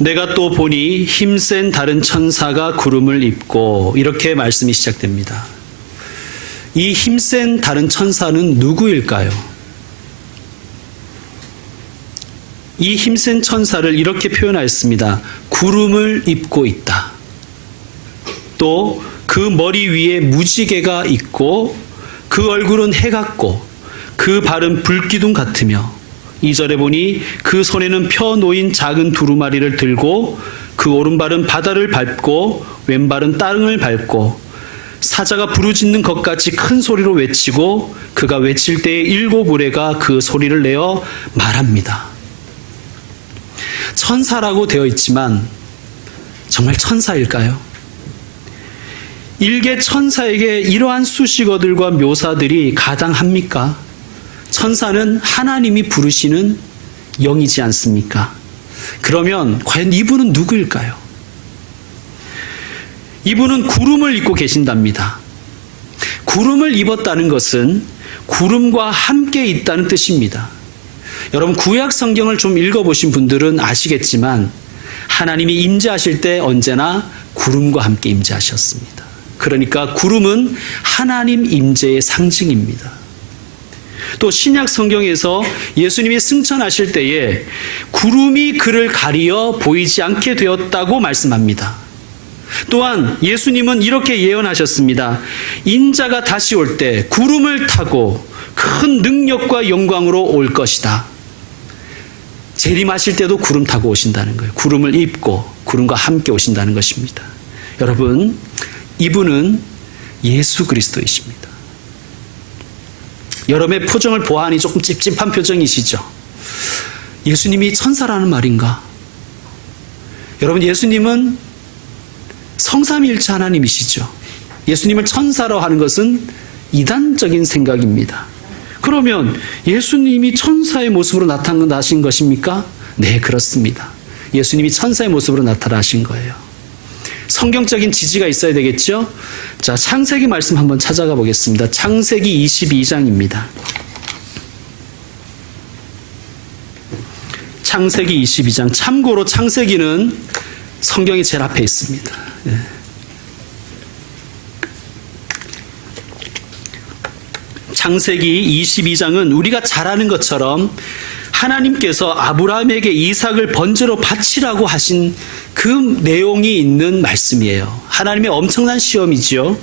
내가 또 보니 힘센 다른 천사가 구름을 입고, 이렇게 말씀이 시작됩니다. 이 힘센 다른 천사는 누구일까요? 이 힘센 천사를 이렇게 표현하였습니다. 구름을 입고 있다. 또 그 머리 위에 무지개가 있고 그 얼굴은 해 같고 그 발은 불기둥 같으며, 2절에 보니 그 손에는 펴 놓인 작은 두루마리를 들고 그 오른발은 바다를 밟고 왼발은 땅을 밟고 사자가 부르짖는 것 같이 큰 소리로 외치고 그가 외칠 때에 7 우레가 그 소리를 내어 말합니다. 천사라고 되어 있지만 정말 천사일까요? 일개 천사에게 이러한 수식어들과 묘사들이 가당합니까? 천사는 하나님이 부르시는 영이지 않습니까? 그러면 과연 이분은 누구일까요? 이분은 구름을 입고 계신답니다. 구름을 입었다는 것은 구름과 함께 있다는 뜻입니다. 여러분, 구약 성경을 좀 읽어보신 분들은 아시겠지만 하나님이 임재하실 때 언제나 구름과 함께 임재하셨습니다. 그러니까 구름은 하나님 임재의 상징입니다. 또 신약 성경에서 예수님이 승천하실 때에 구름이 그를 가리어 보이지 않게 되었다고 말씀합니다. 또한 예수님은 이렇게 예언하셨습니다. 인자가 다시 올 때 구름을 타고 큰 능력과 영광으로 올 것이다. 재림하실 때도 구름 타고 오신다는 거예요. 구름을 입고 구름과 함께 오신다는 것입니다. 여러분, 이분은 예수 그리스도이십니다. 여러분의 표정을 보아하니 조금 찝찝한 표정이시죠? 예수님이 천사라는 말인가? 여러분, 예수님은 성삼위일체 하나님이시죠. 예수님을 천사로 하는 것은 이단적인 생각입니다. 그러면 예수님이 천사의 모습으로 나타나신 것입니까? 네, 그렇습니다. 예수님이 천사의 모습으로 나타나신 거예요. 성경적인 지지가 있어야 되겠죠? 자, 창세기 말씀 한번 찾아가 보겠습니다. 창세기 22장입니다. 창세기 22장. 참고로 창세기는 성경이 제일 앞에 있습니다. 예. 창세기 22장은 우리가 잘 아는 것처럼 하나님께서 아브라함에게 이삭을 번제로 바치라고 하신 그 내용이 있는 말씀이에요. 하나님의 엄청난 시험이지요.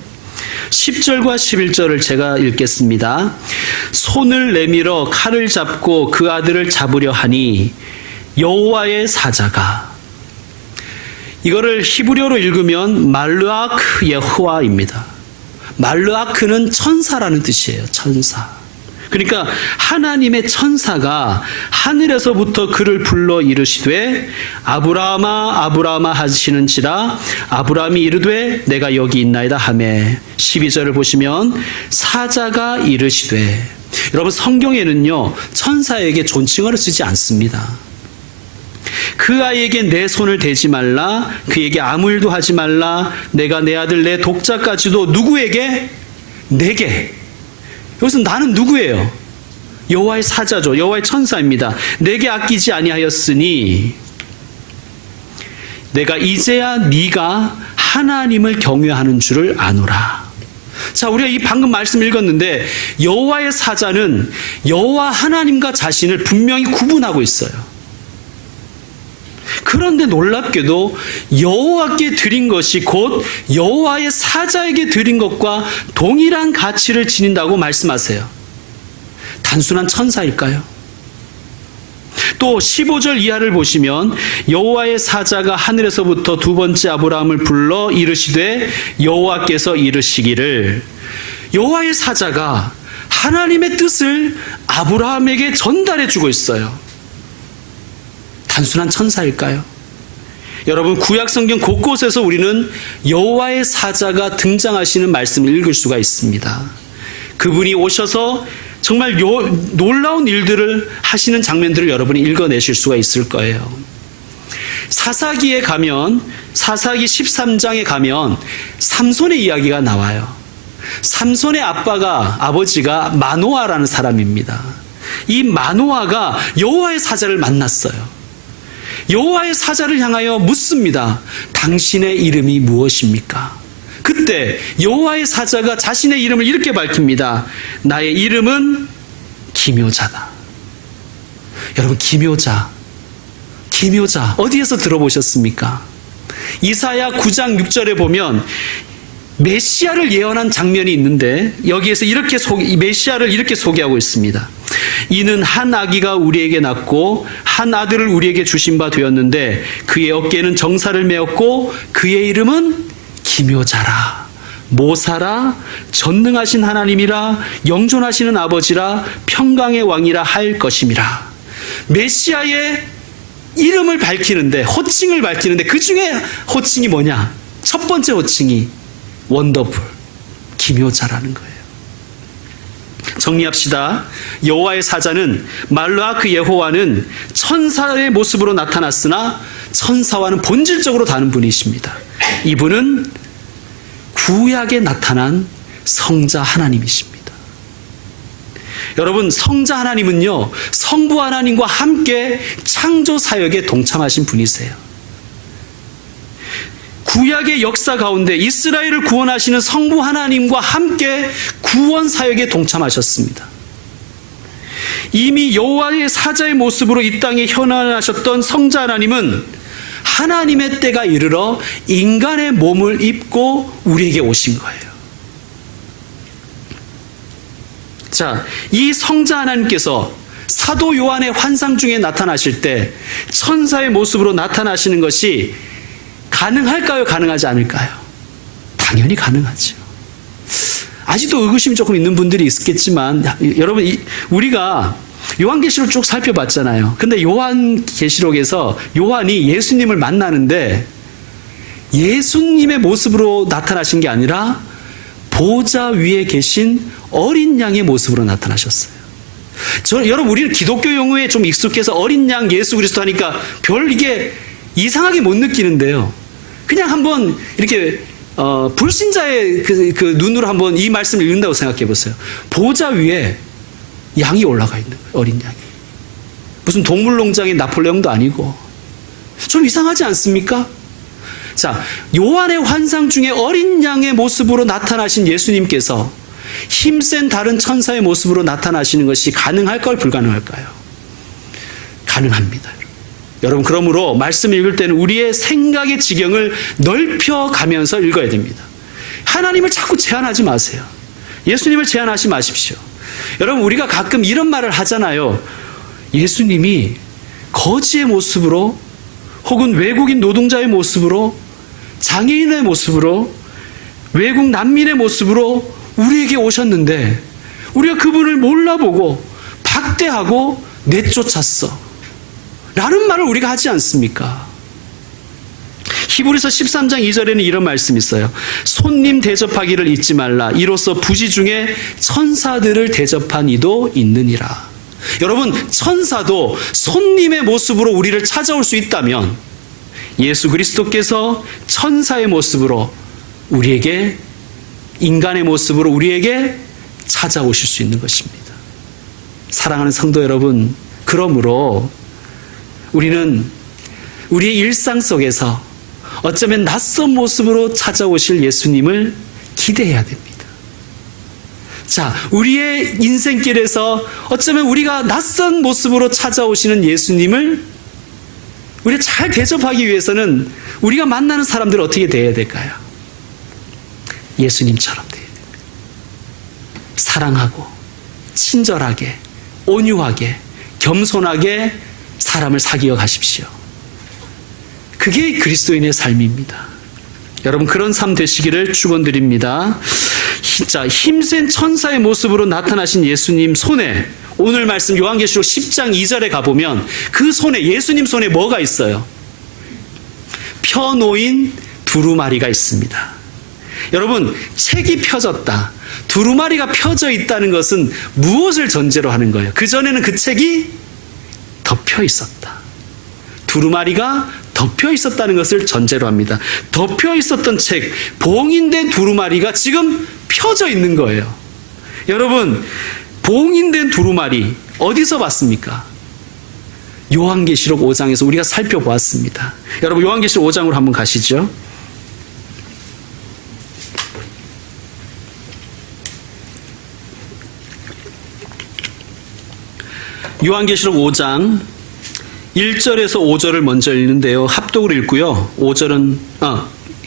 10절과 11절을 제가 읽겠습니다. 손을 내밀어 칼을 잡고 그 아들을 잡으려 하니 여호와의 사자가, 이거를 히브리어로 읽으면 말르아크 예호와입니다. 말르아크는 천사라는 뜻이에요. 천사. 그러니까 하나님의 천사가 하늘에서부터 그를 불러 이르시되 아브라함아 아브라함아 하시는지라 아브라함이 이르되 내가 여기 있나이다 하매, 12절을 보시면 사자가 이르시되, 여러분, 성경에는요 천사에게 존칭어를 쓰지 않습니다. 그 아이에게 내 손을 대지 말라, 그에게 아무 일도 하지 말라, 내가 내 아들 내 독자까지도 누구에게? 내게. 여기서 나는 누구예요? 여호와의 사자죠. 여호와의 천사입니다. 내게 아끼지 아니하였으니 내가 이제야 네가 하나님을 경외하는 줄을 아노라. 자, 우리가 이 방금 말씀 읽었는데 여호와의 사자는 여호와 하나님과 자신을 분명히 구분하고 있어요. 그런데 놀랍게도 여호와께 드린 것이 곧 여호와의 사자에게 드린 것과 동일한 가치를 지닌다고 말씀하세요. 단순한 천사일까요? 또 15절 이하를 보시면 여호와의 사자가 하늘에서부터 두 번째 아브라함을 불러 이르시되 여호와께서 이르시기를, 여호와의 사자가 하나님의 뜻을 아브라함에게 전달해 주고 있어요. 단순한 천사일까요? 여러분, 구약 성경 곳곳에서 우리는 여호와의 사자가 등장하시는 말씀을 읽을 수가 있습니다. 그분이 오셔서 정말 놀라운 일들을 하시는 장면들을 여러분이 읽어내실 수가 있을 거예요. 사사기에 가면, 사사기 13장에 가면 삼손의 이야기가 나와요. 삼손의 아버지가 마노아라는 사람입니다. 이 마노아가 여호와의 사자를 만났어요. 여호와의 사자를 향하여 묻습니다. 당신의 이름이 무엇입니까? 그때 여호와의 사자가 자신의 이름을 이렇게 밝힙니다. 나의 이름은 기묘자다. 여러분, 기묘자 어디에서 들어보셨습니까? 이사야 9장 6절에 보면 메시아를 예언한 장면이 있는데 여기에서 메시아를 이렇게 소개하고 있습니다. 이는 한 아기가 우리에게 낳고 한 아들을 우리에게 주신 바 되었는데 그의 어깨에는 정사를 메었고 그의 이름은 기묘자라, 모사라, 전능하신 하나님이라, 영존하시는 아버지라, 평강의 왕이라 할 것임이라. 메시아의 이름을 밝히는데, 호칭을 밝히는데 그 중에 호칭이 뭐냐? 첫 번째 호칭이 원더풀, 기묘자라는 거예요. 정리합시다. 여호와의 사자는 말라크 여호와는 천사의 모습으로 나타났으나 천사와는 본질적으로 다른 분이십니다. 이분은 구약에 나타난 성자 하나님이십니다. 여러분, 성자 하나님은요, 성부 하나님과 함께 창조 사역에 동참하신 분이세요. 구약의 역사 가운데 이스라엘을 구원하시는 성부 하나님과 함께 구원 사역에 동참하셨습니다. 이미 여호와의 사자의 모습으로 이 땅에 현현하셨던 성자 하나님은 하나님의 때가 이르러 인간의 몸을 입고 우리에게 오신 거예요. 자, 이 성자 하나님께서 사도 요한의 환상 중에 나타나실 때 천사의 모습으로 나타나시는 것이 가능할까요? 가능하지 않을까요? 당연히 가능하죠. 아직도 의구심이 조금 있는 분들이 있겠지만, 여러분, 우리가 요한계시록 쭉 살펴봤잖아요. 근데 요한계시록에서 요한이 예수님을 만나는데 예수님의 모습으로 나타나신 게 아니라 보좌 위에 계신 어린 양의 모습으로 나타나셨어요. 여러분, 우리는 기독교 용어에 좀 익숙해서 어린 양 예수 그리스도 하니까 별 이게 이상하게 못 느끼는데요. 그냥 한번 이렇게 불신자의 그 눈으로 한번 이 말씀을 읽는다고 생각해 보세요. 보좌 위에 양이 올라가 있는 거예요. 어린 양이. 무슨 동물농장의 나폴레옹도 아니고. 좀 이상하지 않습니까? 자, 요한의 환상 중에 어린 양의 모습으로 나타나신 예수님께서 힘센 다른 천사의 모습으로 나타나시는 것이 가능할까요? 불가능할까요? 가능합니다. 여러분, 그러므로 말씀을 읽을 때는 우리의 생각의 지경을 넓혀가면서 읽어야 됩니다. 하나님을 자꾸 제한하지 마세요. 예수님을 제한하지 마십시오. 여러분, 우리가 가끔 이런 말을 하잖아요. 예수님이 거지의 모습으로 혹은 외국인 노동자의 모습으로 장애인의 모습으로 외국 난민의 모습으로 우리에게 오셨는데 우리가 그분을 몰라보고 박대하고 내쫓았어 라는 말을 우리가 하지 않습니까? 히브리서 13장 2절에는 이런 말씀이 있어요. 손님 대접하기를 잊지 말라. 이로써 부지 중에 천사들을 대접한 이도 있느니라. 여러분, 천사도 손님의 모습으로 우리를 찾아올 수 있다면 예수 그리스도께서 천사의 모습으로 우리에게, 인간의 모습으로 우리에게 찾아오실 수 있는 것입니다. 사랑하는 성도 여러분, 그러므로 우리는 우리의 일상 속에서 어쩌면 낯선 모습으로 찾아오실 예수님을 기대해야 됩니다. 자, 우리의 인생길에서 어쩌면 우리가 낯선 모습으로 찾아오시는 예수님을 우리가 잘 대접하기 위해서는 우리가 만나는 사람들은 어떻게 대해야 될까요? 예수님처럼 대해야 됩니다. 사랑하고 친절하게 온유하게 겸손하게 사람을 사귀어 가십시오. 그게 그리스도인의 삶입니다. 여러분, 그런 삶 되시기를 축원드립니다. 자, 힘센 천사의 모습으로 나타나신 예수님 손에, 오늘 말씀 요한계시록 10장 2절에 가보면 그 손에, 예수님 손에 뭐가 있어요? 펴놓인 두루마리가 있습니다. 여러분, 책이 펴졌다, 두루마리가 펴져 있다는 것은 무엇을 전제로 하는 거예요? 그전에는 그 책이 덮여 있었다. 두루마리가 덮여 있었다는 것을 전제로 합니다. 덮여 있었던 책, 봉인된 두루마리가 지금 펴져 있는 거예요. 여러분, 봉인된 두루마리 어디서 봤습니까? 요한계시록 5장에서 우리가 살펴보았습니다. 여러분 요한계시록 5장으로 한번 가시죠. 요한계시록 5장 1절에서 5절을 먼저 읽는데요. 합독으로 읽고요. 5절은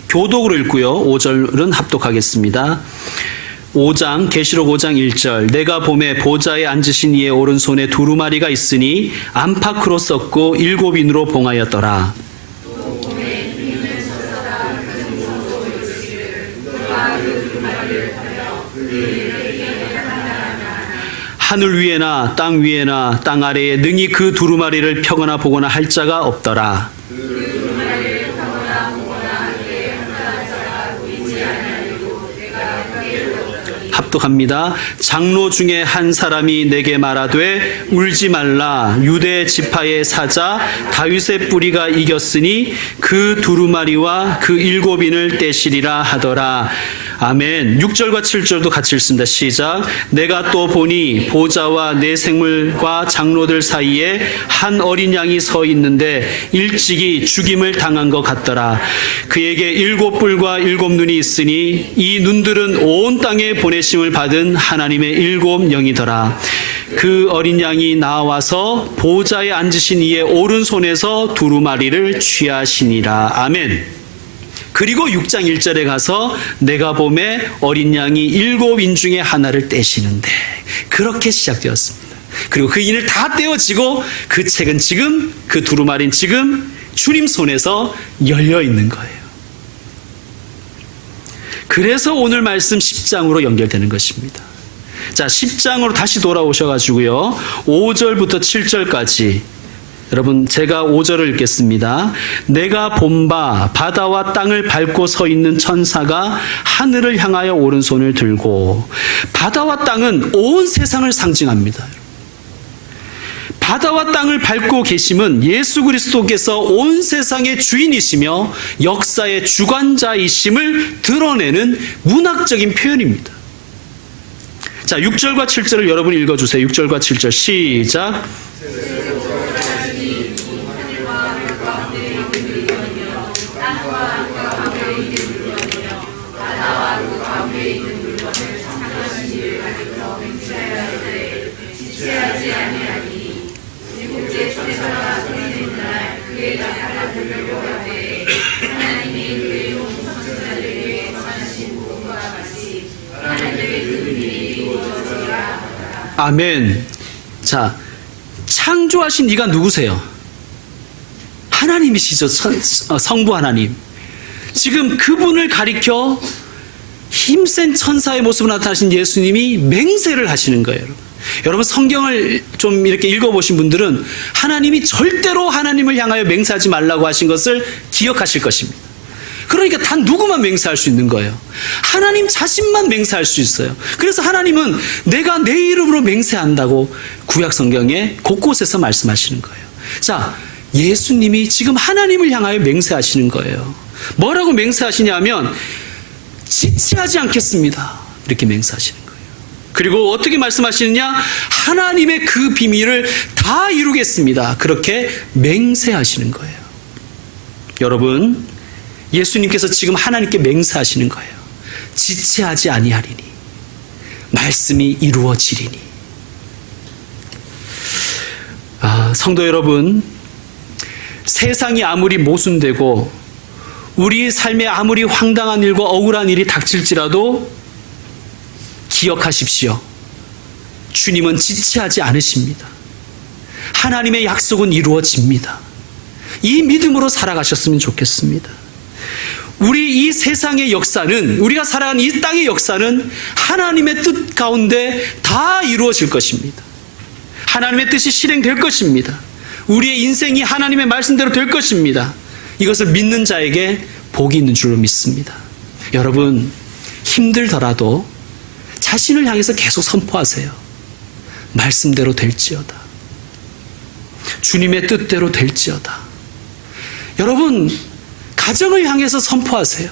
교독으로 읽고요. 5절은 합독하겠습니다. 5장 계시록 5장 1절 내가 보매 보좌에 앉으신 이의 오른손에 두루마리가 있으니 안팎으로 썼고 7인으로 봉하였더라. 하늘 위에나 땅 위에나 땅 아래에 능히 그 두루마리를 펴거나 보거나 할 자가 없더라. 합독합니다. 장로 중에 한 사람이 내게 말하되 울지 말라. 유대 지파의 사자 다윗의 뿌리가 이겼으니 그 두루마리와 그 7인을 떼시리라 하더라. 아멘. 6절과 7절도 같이 읽습니다. 시작. 내가 또 보니 보좌와 내 생물과 장로들 사이에 한 어린 양이 서 있는데 일찍이 죽임을 당한 것 같더라. 그에게 7뿔과 7눈이 있으니 이 눈들은 온 땅에 보내심을 받은 하나님의 7 영이더라. 그 어린 양이 나와서 보좌에 앉으신 이의 오른손에서 두루마리를 취하시니라. 아멘. 그리고 6장 1절에 가서 내가 보매 어린 양이 7인 중에 하나를 떼시는데 그렇게 시작되었습니다. 그리고 그 인을 다 떼어지고 그 책은 지금 그 두루마리는 지금 주님 손에서 열려 있는 거예요. 그래서 오늘 말씀 10장으로 연결되는 것입니다. 자, 10장으로 다시 돌아오셔가지고요. 5절부터 7절까지 여러분 제가 5절을 읽겠습니다. 내가 본 바 바다와 땅을 밟고 서 있는 천사가 하늘을 향하여 오른손을 들고 바다와 땅은 온 세상을 상징합니다. 바다와 땅을 밟고 계심은 예수 그리스도께서 온 세상의 주인이시며 역사의 주관자이심을 드러내는 문학적인 표현입니다. 자, 6절과 7절을 여러분 읽어주세요. 6절과 7절 시작. 아멘. 자, 창조하신 이가 누구세요? 하나님이시죠. 성부 하나님. 지금 그분을 가리켜 힘센 천사의 모습으로 나타나신 예수님이 맹세를 하시는 거예요. 여러분 성경을 좀 이렇게 읽어보신 분들은 하나님이 절대로 하나님을 향하여 맹세하지 말라고 하신 것을 기억하실 것입니다. 그러니까 단 누구만 맹세할 수 있는 거예요. 하나님 자신만 맹세할 수 있어요. 그래서 하나님은 내가 내 이름으로 맹세한다고 구약 성경에 곳곳에서 말씀하시는 거예요. 자, 예수님이 지금 하나님을 향하여 맹세하시는 거예요. 뭐라고 맹세하시냐면 지체하지 않겠습니다. 이렇게 맹세하시는 거예요. 그리고 어떻게 말씀하시느냐? 하나님의 그 비밀을 다 이루겠습니다. 그렇게 맹세하시는 거예요. 여러분, 예수님께서 지금 하나님께 맹세하시는 거예요. 지체하지 아니하리니 말씀이 이루어지리니. 성도 여러분, 세상이 아무리 모순되고 우리 삶에 아무리 황당한 일과 억울한 일이 닥칠지라도 기억하십시오. 주님은 지체하지 않으십니다. 하나님의 약속은 이루어집니다. 이 믿음으로 살아가셨으면 좋겠습니다. 우리 이 세상의 역사는, 우리가 살아가는 이 땅의 역사는 하나님의 뜻 가운데 다 이루어질 것입니다. 하나님의 뜻이 실행될 것입니다. 우리의 인생이 하나님의 말씀대로 될 것입니다. 이것을 믿는 자에게 복이 있는 줄로 믿습니다. 여러분, 힘들더라도 자신을 향해서 계속 선포하세요. 말씀대로 될지어다. 주님의 뜻대로 될지어다. 여러분, 가정을 향해서 선포하세요.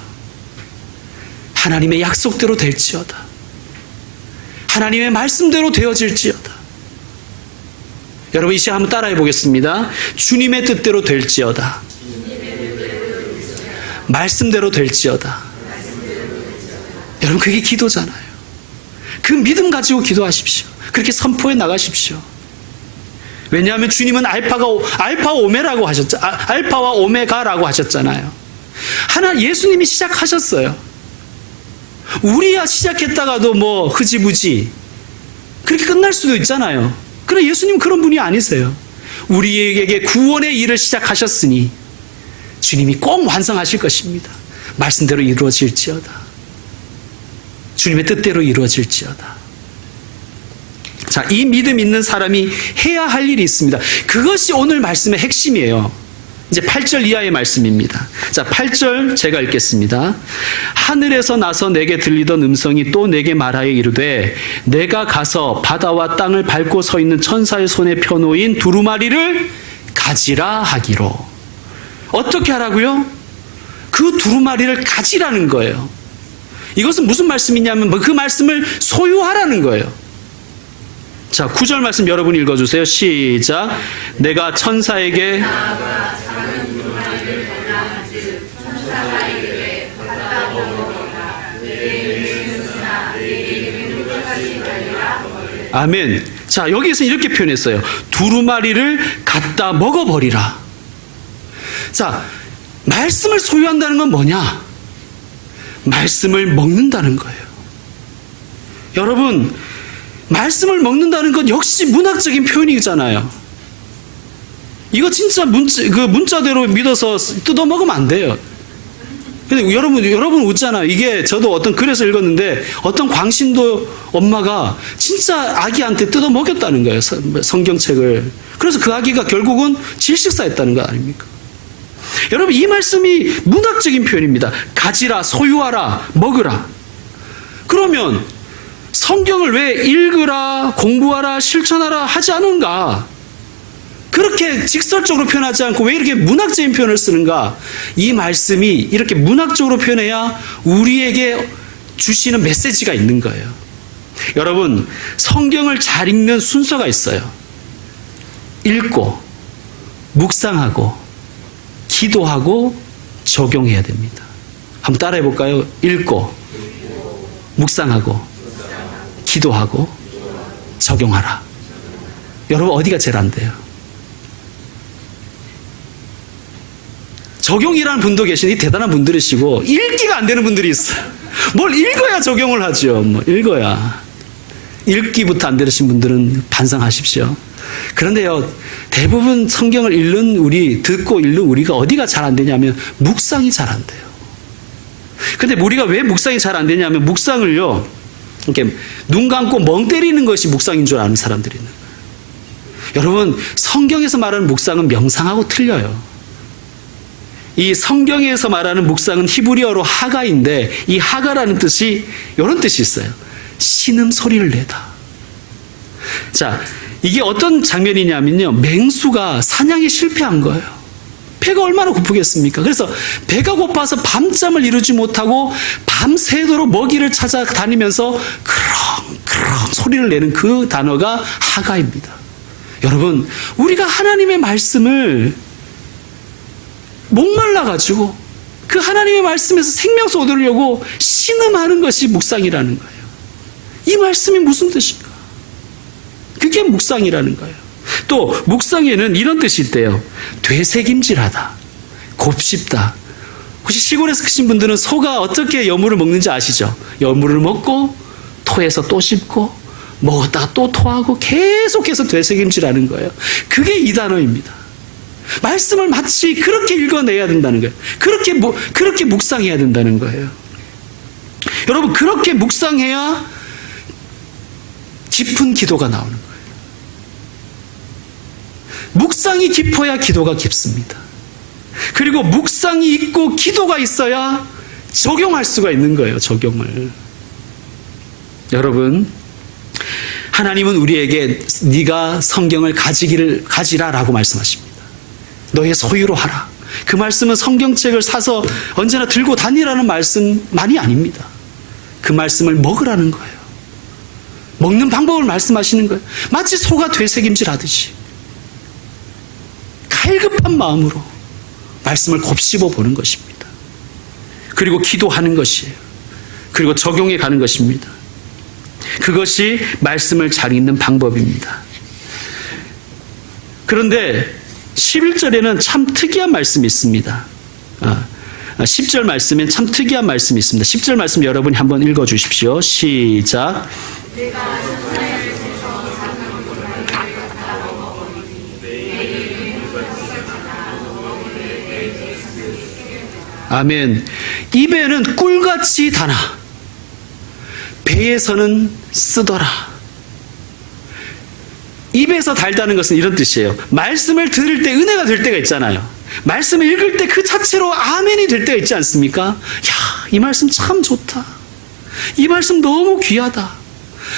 하나님의 약속대로 될지어다. 하나님의 말씀대로 되어질지어다. 여러분 이 시간 한번 따라해 보겠습니다. 주님의 뜻대로 될지어다. 말씀대로 될지어다. 여러분 그게 기도잖아요. 그 믿음 가지고 기도하십시오. 그렇게 선포해 나가십시오. 왜냐하면 주님은 알파 오메라고 알파와 오메가라고 하셨잖아요. 예수님이 시작하셨어요. 우리야 시작했다가도 뭐 흐지부지 그렇게 끝날 수도 있잖아요. 그러나 예수님 그런 분이 아니세요. 우리에게 구원의 일을 시작하셨으니 주님이 꼭 완성하실 것입니다. 말씀대로 이루어질지어다. 주님의 뜻대로 이루어질지어다. 자, 이 믿음 있는 사람이 해야 할 일이 있습니다. 그것이 오늘 말씀의 핵심이에요. 이제 8절 이하의 말씀입니다. 자, 8절 제가 읽겠습니다. 하늘에서 나서 내게 들리던 음성이 또 내게 말하여 이르되 내가 가서 바다와 땅을 밟고 서 있는 천사의 손에 펴놓인 두루마리를 가지라 하기로. 어떻게 하라고요? 그 두루마리를 가지라는 거예요. 이것은 무슨 말씀이냐면 그 말씀을 소유하라는 거예요. 자, 9절 말씀 여러분 읽어주세요. 시작. 내가 천사에게 아멘. 자, 여기에서 이렇게 표현했어요. 두루마리를 갖다 먹어버리라. 자, 말씀을 소유한다는 건 뭐냐? 말씀을 먹는다는 거예요. 여러분, 말씀을 먹는다는 건 역시 문학적인 표현이잖아요. 이거 진짜 문자대로 믿어서 뜯어 먹으면 안 돼요. 근데 여러분 웃잖아요. 이게 저도 어떤 글에서 읽었는데 어떤 광신도 엄마가 진짜 아기한테 뜯어 먹였다는 거예요. 성경책을. 그래서 그 아기가 결국은 질식사했다는 거 아닙니까? 여러분 이 말씀이 문학적인 표현입니다. 가지라, 소유하라, 먹으라. 그러면 성경을 왜 읽으라, 공부하라, 실천하라 하지 않은가? 그렇게 직설적으로 표현하지 않고 왜 이렇게 문학적인 표현을 쓰는가? 이 말씀이 이렇게 문학적으로 표현해야 우리에게 주시는 메시지가 있는 거예요. 여러분, 성경을 잘 읽는 순서가 있어요. 읽고, 묵상하고, 기도하고, 적용해야 됩니다. 한번 따라해 볼까요? 읽고, 묵상하고, 기도하고, 적용하라. 여러분, 어디가 제일 안 돼요? 적용이라는 분도 계시니 대단한 분들이시고 읽기가 안 되는 분들이 있어요. 뭘 읽어야 적용을 하죠. 뭐 읽어야. 읽기부터 안 되신 분들은 반성하십시오. 그런데요, 대부분 성경을 듣고 읽는 우리가 어디가 잘 안 되냐면 묵상이 잘 안 돼요. 근데 우리가 왜 묵상이 잘 안 되냐면 묵상을요, 이렇게 눈 감고 멍 때리는 것이 묵상인 줄 아는 사람들이 있는 거예요. 여러분, 성경에서 말하는 묵상은 명상하고 틀려요. 이 성경에서 말하는 묵상은 히브리어로 하가인데 이 하가라는 뜻이 이런 뜻이 있어요. 신음 소리를 내다. 자, 이게 어떤 장면이냐면요. 맹수가 사냥에 실패한 거예요. 배가 얼마나 고프겠습니까? 그래서 배가 고파서 밤잠을 이루지 못하고 밤새도록 먹이를 찾아다니면서 크렁크렁 소리를 내는 그 단어가 하가입니다. 여러분, 우리가 하나님의 말씀을 목말라가지고 그 하나님의 말씀에서 생명수 얻으려고 신음하는 것이 묵상이라는 거예요. 이 말씀이 무슨 뜻인가? 그게 묵상이라는 거예요. 또 묵상에는 이런 뜻이 있대요. 되새김질하다, 곱씹다. 혹시 시골에서 크신 분들은 소가 어떻게 여물을 먹는지 아시죠? 여물을 먹고 토해서 또 씹고 먹었다가 또 토하고 계속해서 되새김질하는 거예요. 그게 이 단어입니다. 말씀을 마치 그렇게 읽어내야 된다는 거예요. 그렇게 묵상해야 된다는 거예요. 여러분, 그렇게 묵상해야 깊은 기도가 나오는 거예요. 묵상이 깊어야 기도가 깊습니다. 그리고 묵상이 있고 기도가 있어야 적용할 수가 있는 거예요. 적용을. 여러분, 하나님은 우리에게 네가 성경을 가지라라고 말씀하십니다. 너의 소유로 하라. 그 말씀은 성경책을 사서 언제나 들고 다니라는 말씀만이 아닙니다. 그 말씀을 먹으라는 거예요. 먹는 방법을 말씀하시는 거예요. 마치 소가 되새김질 하듯이. 갈급한 마음으로 말씀을 곱씹어 보는 것입니다. 그리고 기도하는 것이에요. 그리고 적용해 가는 것입니다. 그것이 말씀을 잘 읽는 방법입니다. 그런데 11절에는 참 특이한 말씀이 있습니다. 10절 말씀엔 참 특이한 말씀이 있습니다. 10절 말씀 여러분이 한번 읽어주십시오. 시작. 아멘. 입에는 꿀같이 다나 배에서는 쓰더라. 입에서 달다는 것은 이런 뜻이에요. 말씀을 들을 때 은혜가 될 때가 있잖아요. 말씀을 읽을 때 그 자체로 아멘이 될 때가 있지 않습니까? 야, 이 말씀 참 좋다. 이 말씀 너무 귀하다.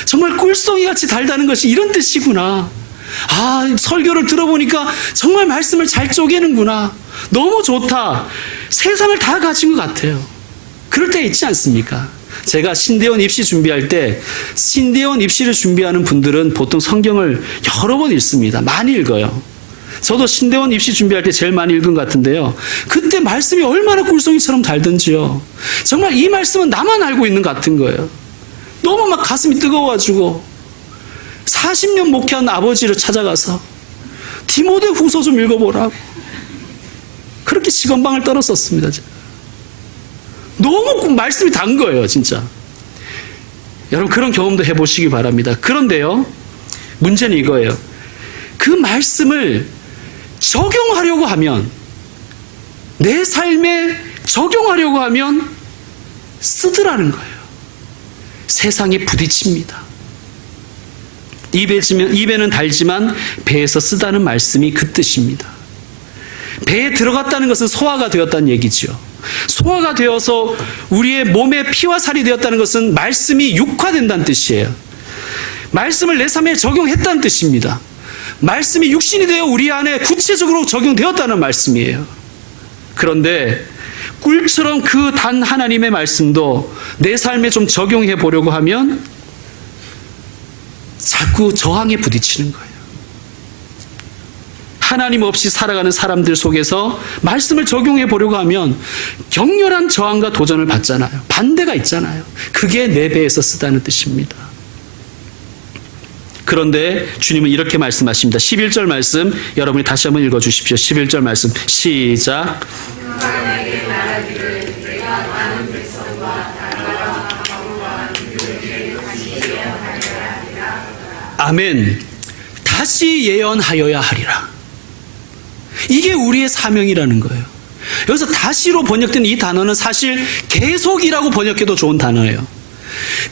정말 꿀송이 같이 달다는 것이 이런 뜻이구나. 아, 설교를 들어보니까 정말 말씀을 잘 쪼개는구나. 너무 좋다. 세상을 다 가진 것 같아요. 그럴 때 있지 않습니까? 제가 신대원 입시 준비할 때 신대원 입시를 준비하는 분들은 보통 성경을 여러 번 읽습니다. 많이 읽어요. 저도 신대원 입시 준비할 때 제일 많이 읽은 것 같은데요. 그때 말씀이 얼마나 꿀송이처럼 달던지요. 정말 이 말씀은 나만 알고 있는 것 같은 거예요. 너무 막 가슴이 뜨거워가지고 40년 목회한 아버지를 찾아가서 디모데 후서 좀 읽어보라고 그렇게 시건방을 떨었었습니다. 제가. 너무 말씀이 단 거예요, 진짜. 여러분 그런 경험도 해보시기 바랍니다. 그런데요, 문제는 이거예요. 그 말씀을 적용하려고 하면, 내 삶에 적용하려고 하면 쓰더라는 거예요. 세상에 부딪힙니다. 입에는 달지만 배에서 쓰다는 말씀이 그 뜻입니다. 배에 들어갔다는 것은 소화가 되었다는 얘기죠. 소화가 되어서 우리의 몸에 피와 살이 되었다는 것은 말씀이 육화된다는 뜻이에요. 말씀을 내 삶에 적용했다는 뜻입니다. 말씀이 육신이 되어 우리 안에 구체적으로 적용되었다는 말씀이에요. 그런데 꿀처럼 그 단 하나님의 말씀도 내 삶에 좀 적용해 보려고 하면 자꾸 저항에 부딪히는 거예요. 하나님 없이 살아가는 사람들 속에서 말씀을 적용해 보려고 하면 격렬한 저항과 도전을 받잖아요. 반대가 있잖아요. 그게 내 배에서 쓰다는 뜻입니다. 그런데 주님은 이렇게 말씀하십니다. 11절 말씀 여러분이 다시 한번 읽어주십시오. 11절 말씀 시작. 아멘. 다시 예언하여야 하리라. 이게 우리의 사명이라는 거예요. 여기서 다시로 번역된 이 단어는 사실 계속이라고 번역해도 좋은 단어예요.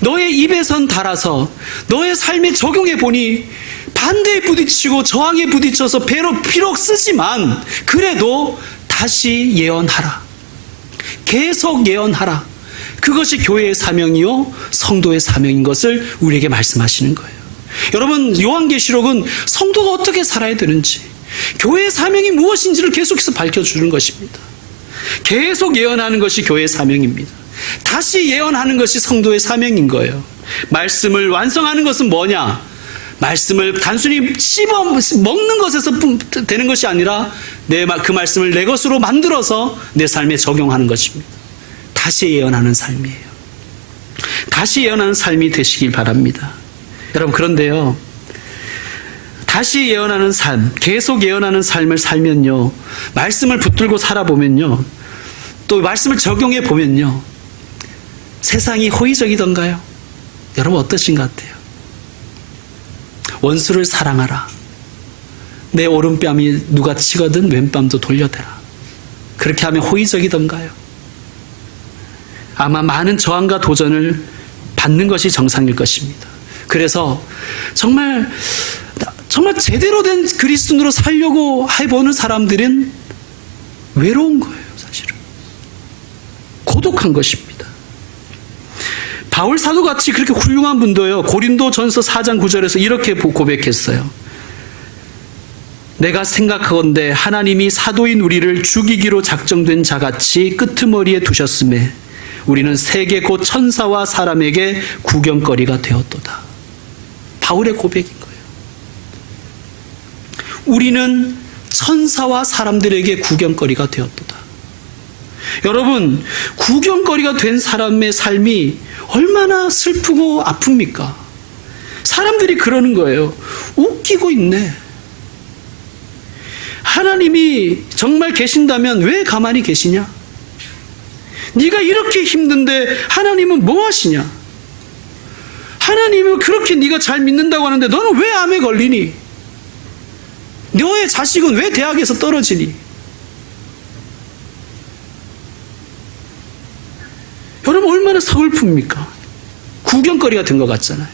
너의 입에선 달아서 너의 삶에 적용해 보니 반대에 부딪히고 저항에 부딪혀서 비록 쓰지만 그래도 다시 예언하라. 계속 예언하라. 그것이 교회의 사명이요 성도의 사명인 것을 우리에게 말씀하시는 거예요. 여러분 요한계시록은 성도가 어떻게 살아야 되는지 교회의 사명이 무엇인지를 계속해서 밝혀주는 것입니다. 계속 예언하는 것이 교회의 사명입니다. 다시 예언하는 것이 성도의 사명인 거예요. 말씀을 완성하는 것은 뭐냐? 말씀을 단순히 씹어 먹는 것에서 되는 것이 아니라 그 말씀을 내 것으로 만들어서 내 삶에 적용하는 것입니다. 다시 예언하는 삶이에요. 다시 예언하는 삶이 되시길 바랍니다. 여러분 그런데요, 다시 예언하는 삶, 계속 예언하는 삶을 살면요, 말씀을 붙들고 살아보면요, 또 말씀을 적용해 보면요, 세상이 호의적이던가요? 여러분 어떠신 것 같아요? 원수를 사랑하라. 내 오른뺨이 누가 치거든 왼뺨도 돌려대라. 그렇게 하면 호의적이던가요? 아마 많은 저항과 도전을 받는 것이 정상일 것입니다. 그래서 정말 제대로 된 그리스도인으로 살려고 해보는 사람들은 외로운 거예요, 사실은. 고독한 것입니다. 바울 사도같이 그렇게 훌륭한 분도요, 고린도전서 4장 9절에서 이렇게 고백했어요. 내가 생각하건대 하나님이 사도인 우리를 죽이기로 작정된 자같이 끄트머리에 두셨음에 우리는 세계 곧 천사와 사람에게 구경거리가 되었도다. 바울의 고백인 거예요. 우리는 천사와 사람들에게 구경거리가 되었도다. 여러분, 구경거리가 된 사람의 삶이 얼마나 슬프고 아픕니까? 사람들이 그러는 거예요. 웃기고 있네. 하나님이 정말 계신다면 왜 가만히 계시냐? 네가 이렇게 힘든데 하나님은 뭐 하시냐? 하나님은 그렇게 네가 잘 믿는다고 하는데 너는 왜 암에 걸리니? 너의 자식은 왜 대학에서 떨어지니? 여러분, 얼마나 서글픕니까? 구경거리가 된 것 같잖아요.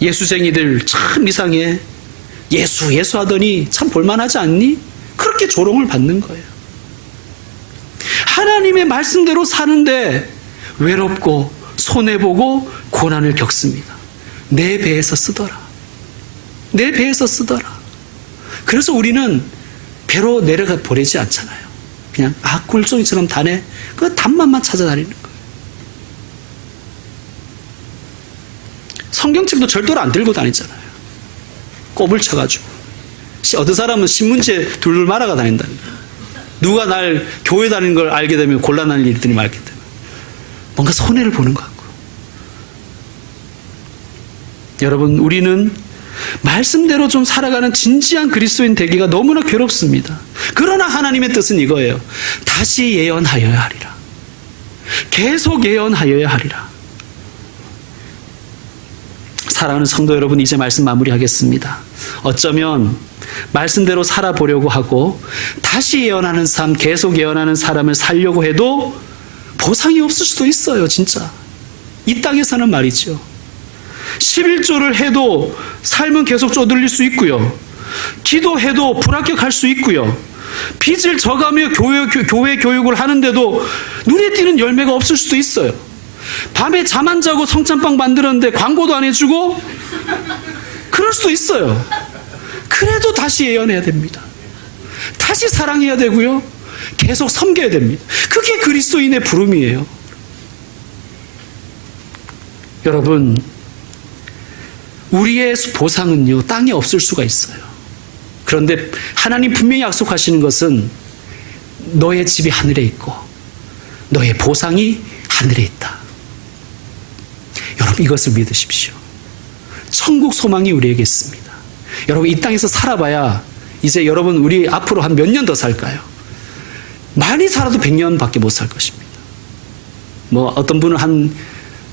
예수쟁이들 참 이상해. 예수 하더니 참 볼만하지 않니? 그렇게 조롱을 받는 거예요. 하나님의 말씀대로 사는데 외롭고 손해보고 고난을 겪습니다. 내 배에서 쓰더라. 내 배에서 쓰더라. 그래서 우리는 배로 내려가 보내지 않잖아요. 그냥 굴종이처럼 다네. 그 단맛만 찾아다니는 거예요. 성경책도 절대로 안 들고 다니잖아요. 꼽을 쳐가지고. 어떤 사람은 신문지에 둘둘 말아가 다닌다는 거예요. 누가 날 교회 다니는 걸 알게 되면 곤란한 일들이 많기 때문에 뭔가 손해를 보는 것 같고. 여러분, 우리는 말씀대로 좀 살아가는 진지한 그리스도인 되기가 너무나 괴롭습니다. 그러나 하나님의 뜻은 이거예요. 다시 예언하여야 하리라. 계속 예언하여야 하리라. 사랑하는 성도 여러분, 이제 말씀 마무리하겠습니다. 어쩌면 말씀대로 살아보려고 하고 다시 예언하는 삶, 계속 예언하는 사람을 살려고 해도 보상이 없을 수도 있어요. 진짜 이 땅에서는 말이죠. 11조를 해도 삶은 계속 쪼들릴 수 있고요. 기도해도 불합격할 수 있고요. 빚을 져가며 교회 교육을 하는데도 눈에 띄는 열매가 없을 수도 있어요. 밤에 잠 안 자고 성찬빵 만들었는데 광고도 안 해주고 그럴 수도 있어요. 그래도 다시 예언해야 됩니다. 다시 사랑해야 되고요. 계속 섬겨야 됩니다. 그게 그리스도인의 부름이에요. 여러분, 우리의 보상은요, 땅에 없을 수가 있어요. 그런데 하나님 분명히 약속하시는 것은 너의 집이 하늘에 있고 너의 보상이 하늘에 있다. 여러분, 이것을 믿으십시오. 천국 소망이 우리에게 있습니다. 여러분, 이 땅에서 살아봐야 이제 여러분, 우리 앞으로 한 몇 년 더 살까요? 많이 살아도 100년밖에 못 살 것입니다. 뭐 어떤 분은 한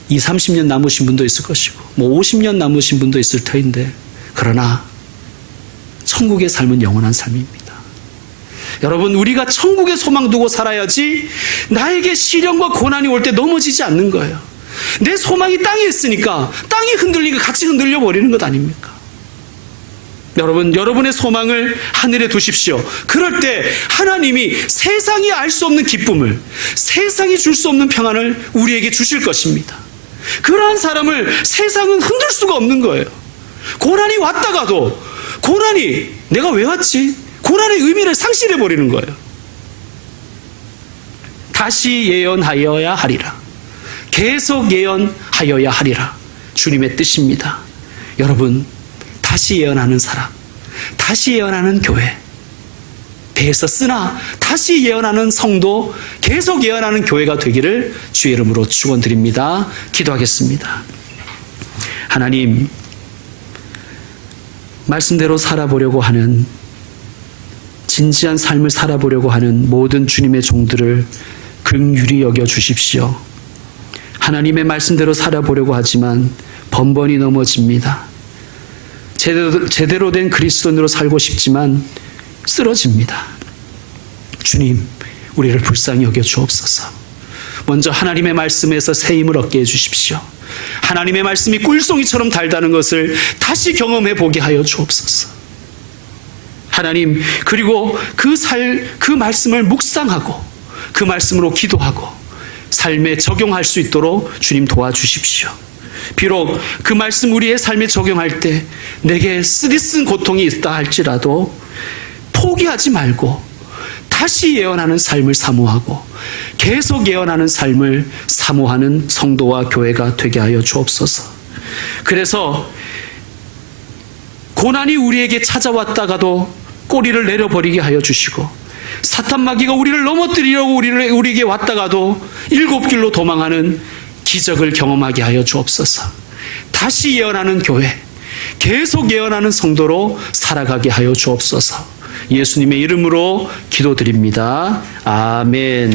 20, 30년 남으신 분도 있을 것이고 뭐 50년 남으신 분도 있을 터인데, 그러나 천국의 삶은 영원한 삶입니다. 여러분, 우리가 천국의 소망 두고 살아야지 나에게 시련과 고난이 올 때 넘어지지 않는 거예요. 내 소망이 땅에 있으니까 땅이 흔들리고 같이 흔들려 버리는 것 아닙니까? 여러분, 여러분의 소망을 하늘에 두십시오. 그럴 때 하나님이 세상이 알 수 없는 기쁨을, 세상이 줄 수 없는 평안을 우리에게 주실 것입니다. 그러한 사람을 세상은 흔들 수가 없는 거예요. 고난이 왔다가도 고난이 내가 왜 왔지? 고난의 의미를 상실해 버리는 거예요. 다시 예언하여야 하리라. 계속 예언하여야 하리라. 주님의 뜻입니다. 여러분, 다시 예언하는 사람, 다시 예언하는 교회, 배에서 쓰나 다시 예언하는 성도, 계속 예언하는 교회가 되기를 주의 이름으로 축원드립니다. 기도하겠습니다. 하나님, 말씀대로 살아보려고 하는, 진지한 삶을 살아보려고 하는 모든 주님의 종들을 긍휼히 여겨 주십시오. 하나님의 말씀대로 살아보려고 하지만 번번이 넘어집니다. 제대로 된 그리스도인으로 살고 싶지만 쓰러집니다. 주님, 우리를 불쌍히 여겨 주옵소서. 먼저 하나님의 말씀에서 새 힘을 얻게 해주십시오. 하나님의 말씀이 꿀송이처럼 달다는 것을 다시 경험해 보게 하여 주옵소서. 하나님, 그리고 그 말씀을 묵상하고 그 말씀으로 기도하고 삶에 적용할 수 있도록 주님 도와주십시오. 비록 그 말씀 우리의 삶에 적용할 때 내게 쓰디쓴 고통이 있다 할지라도 포기하지 말고 다시 예언하는 삶을 사모하고 계속 예언하는 삶을 사모하는 성도와 교회가 되게 하여 주옵소서. 그래서 고난이 우리에게 찾아왔다가도 꼬리를 내려버리게 하여 주시고 사탄 마귀가 우리를 넘어뜨리려고 우리에게 왔다가도 7길로 도망하는 기적을 경험하게 하여 주옵소서. 다시 예언하는 교회, 계속 예언하는 성도로 살아가게 하여 주옵소서. 예수님의 이름으로 기도드립니다. 아멘.